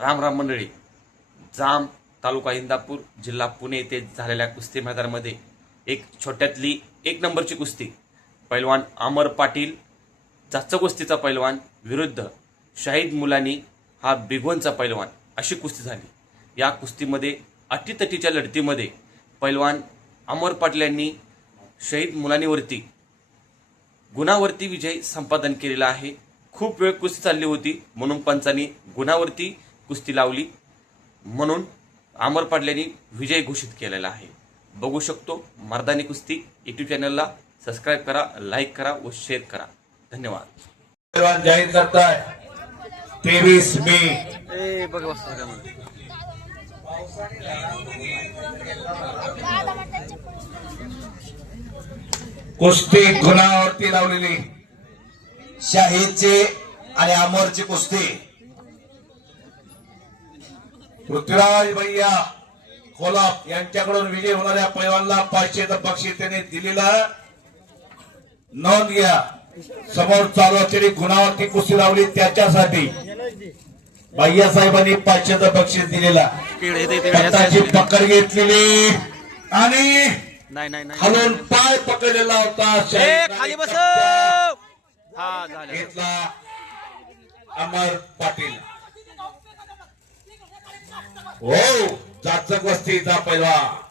राम राम मंडळी. जाम तालुका इंदापूर जिल्हा पुणे येथे झालेल्या कुस्ती मैदानामध्ये एक छोट्यातली एक नंबरची कुस्ती पैलवान अमर पाटील जास्त कुस्तीचा पैलवान विरुद्ध शाहिद मुलानी हा बिगवनचा पैलवान अशी कुस्ती झाली. या कुस्तीमध्ये अटीतटीच्या लढतीमध्ये पैलवान अमर पाटील यांनी शाहिद मुलानीवरती गुणावरती विजय संपादन केलेला आहे. खूप वेळ कुस्ती चालली होती म्हणून पंचांनी गुणावरती कुस्ती लावली म्हणून अमर पाटील यांनी विजय घोषित केलेला आहे. बघू शकतो मर्दानी कुस्ती. यूट्यूब चॅनलला सबस्क्राइब करा, लाईक करा व शेअर करा. धन्यवाद. जाहीर करताय 23 मे कुस्ती गुणावरती लावलेली शाहीदची आणि अमरची कुस्ती. पृथ्वीराज भैया कोलाप यांच्याकडून विजय होणाऱ्या पैलवानला 500 बक्षीस त्यांनी दिलेला नोंद घ्या. समोर चालू असलेली गुणावरती कुस्ती लावली त्याच्यासाठी भैया साहेबांनी 500 बक्षीस दिलेला. त्याची पकड घेतलेली आणि खालून पाय पकडलेला होता. खाली बस. घेतला अमर पाटील. हो जाचक वस्तीचा पैलवान